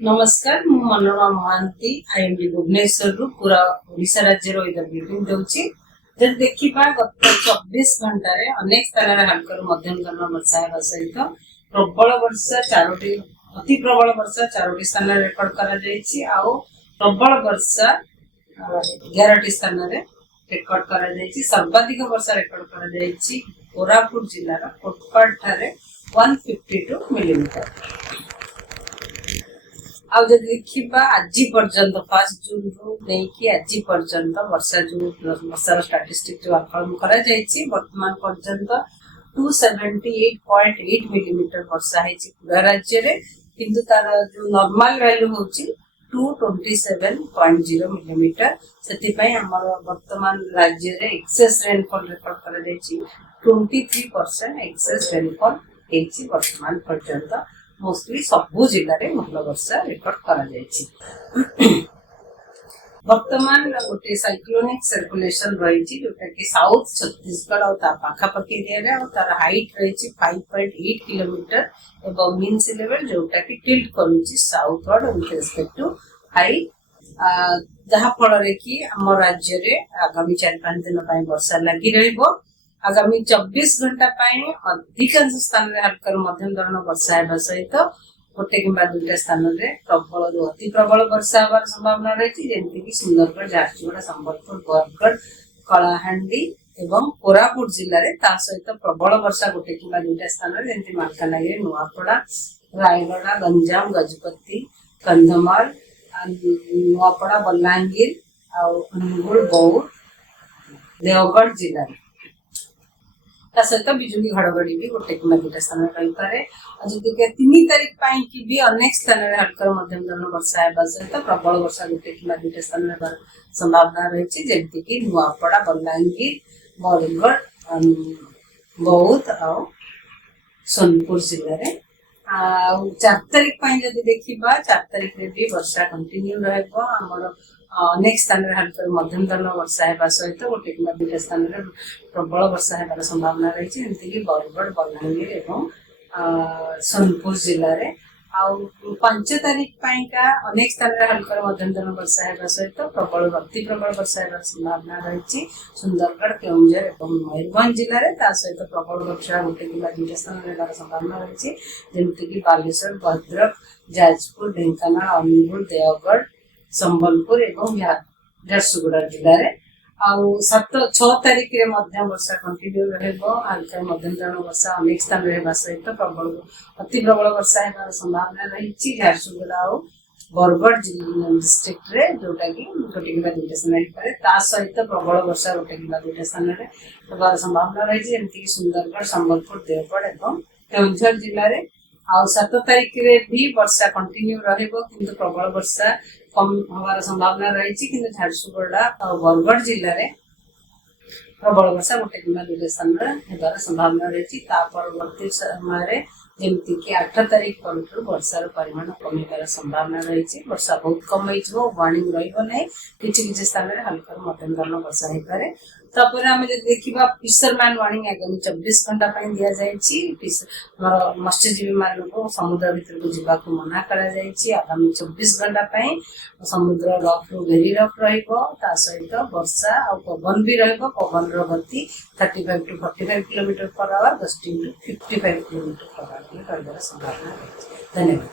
नमस्कार मु मनोरमा महांती आईएमडी भुवनेश्वर रु पूरा ओडिशा राज्य रो इधर ब्रीफिंग देउची। जब देखिबा गत 24 घंटा रे अनेक स्थान रे हल्का मध्यम धरण वर्षा हेबा सहित प्रबल वर्षा चारोटी अति प्रबल वर्षा चारोटी स्थान रे रेकॉर्ड करा जायछि। आउ प्रबल वर्षा 11टी स्थान रे रेकॉर्ड करा जायछि। सर्वाधिक वर्षा रेकॉर्ड करा जायछि कोरापुट जिल्ला रो कोटपाड ठारे 152 मिलीमीटर। आ जब देखिबा आज पर्यंत 1 जून रु नेकी आज पर्यंत वर्षार स्टैटिस्टिक जो आकलन करा जायछि वर्तमान पर्यंत 278.8 मिलीमीटर वर्षा हेछि पूरा राज्य रे, किंतु तार जो नॉर्मल वैल्यू होछि 227.0 मिलीमीटर। सेति पय हमर वर्तमान राज्य रे एक्सेस रेनफॉल रिकॉर्ड करा जायछि 23% एक्सेस रेनफॉल हेछि वर्तमान पर्यंत। मोस्टली सबु जिले में भल वर्षा रेकॉर्ड करा जायछि। वर्तमान गोटे साइक्लोनिक सर्कुलेशन रही जोटा कि साउथ छत्तीसगढ़ और पाखापाखि एरिया रे और तार हाइट रही 5.8 किलोमीटर एवं मीन सी लेवल जोटा कि टिल्ट करूची southward with respect to high, जहा फल रे कि हम राज्य रे आगामी 4-5 दिन पय वर्षा लगी रहिबो। आगामी 24 घंटा अधिकांश स्थान में हल्का मध्यम धरण वर्षा हेबा सहित गोटे कि दुईटा स्थान में प्रबल रु अति प्रबल वर्षा होबार संभावना रही, जेमती कि सुंदरगढ़, झारसुगुड़ा, संबलपुर, बरगढ़, कलाहांडी एवं कोरापुट जिले में ता सहित प्रबल वर्षा गोटे कि दुईटा स्थान में जेमती मालकानगिरी, नुआपड़ा, रायगड़ा, गंजाम, गजपति, कंधमाल, नुआपड़ा, बलांगीर और अनुगुल, बौद्ध, देवगढ़ जिले में सहित बिजुली घड़घड़ी भी गोटे कि दुईटा स्थान में रही पारे। जदि 3 तारीख पाई कि भी अनेक स्थान में हल्का मध्यम धरण वर्षा हेबा सहित प्रबल वर्षा गोटे कि दुईटा स्थान में संभावना रही, जेमती कि नुआपड़ा, बलांगीर, बरगढ़, बौद्ध और सोनपुर जिले में। 4 तारीख जदि देखिबा 4 तारीख रे भी वर्षा कंटिन्यू रहबो। हमर अनेक स्थान में हल्का मध्यम धरण वर्षा हेबा सहित गोटे कि दुईटा स्थान में प्रबल वर्षा हेबार संभावना रही, जेमती कि बरगढ़, बलांगीर एवं सोनपुर जिले में। 5 तारीख का अनेक स्थान में हल्का मध्यम धरण वर्षा हेबा सहित प्रबल अति प्रबल वर्षा हेबार संभावना रही सुंदरगढ़, केउंझर एवं मयूरभंज जिले में। ता सहित प्रबल वर्षा गोटे कि दुईटा स्थान में हेबार संभावना रही, जेमती कि बालेश्वर, भद्रक, जाजपुर, ढेंकानाल, अनुगुल, देवगढ़, संबलपुर एवं झारसुगुड़ा जिले में। 6 तारीख रे मध्यम वर्षा कंटिन्यू रहबो। हल्का मध्यम धरण वर्षा अनेक स्थान में हेबा सहित प्रबल अति प्रबल वर्षा हेबार संभावना रही झारसुगुड़ा और बरगढ़ डिस्ट्रिक्ट रे, जोटा कि गोटे कि दुईटा स्थान में पारे। ता सहित प्रबल वर्षा गोटे कि दुईटा स्थान में हेबार संभावना रही, जेमती कि सुंदरगढ़, संबलपुर, देवगढ़ एवं केउंझर जिले में। 7 तारीख रे भी वर्षा कंटिन्यू रहबो, किंतु प्रबल वर्षा कम होबार संभावना रही, किंतु झारसुगुड़ा और बरगढ़ जिले में प्रबल वर्षा गोटे कि दुईटा स्थान में हेबार संभावना रही। परवर्ती समय जेमती कि 8 तारीख पर वर्षार परिमाण कमिबार संभावना रही। वर्षा बहुत कम हो, वार्निंग रहिबो नै, किछि स्थान में हल्का मध्यम धरण वर्षा हेई पारे। तापर आमे जे देखिबा फिशरमैन वार्निंग आगामी 24 घंटा पय दिया जायछि। मत्स्यजीवी मानक समुद्र भीतर को जीवा को मना करा जायछि। आगामी 24 घंटा पय समुद्र रफ रु वेरी रफ रहिबो, ता सहित वर्षा और पवन भी रहिबो। पवन रो गति 35 to 45 kilometre per hour, gusting to 55 kilometre per hour संभावना है। धन्यवाद।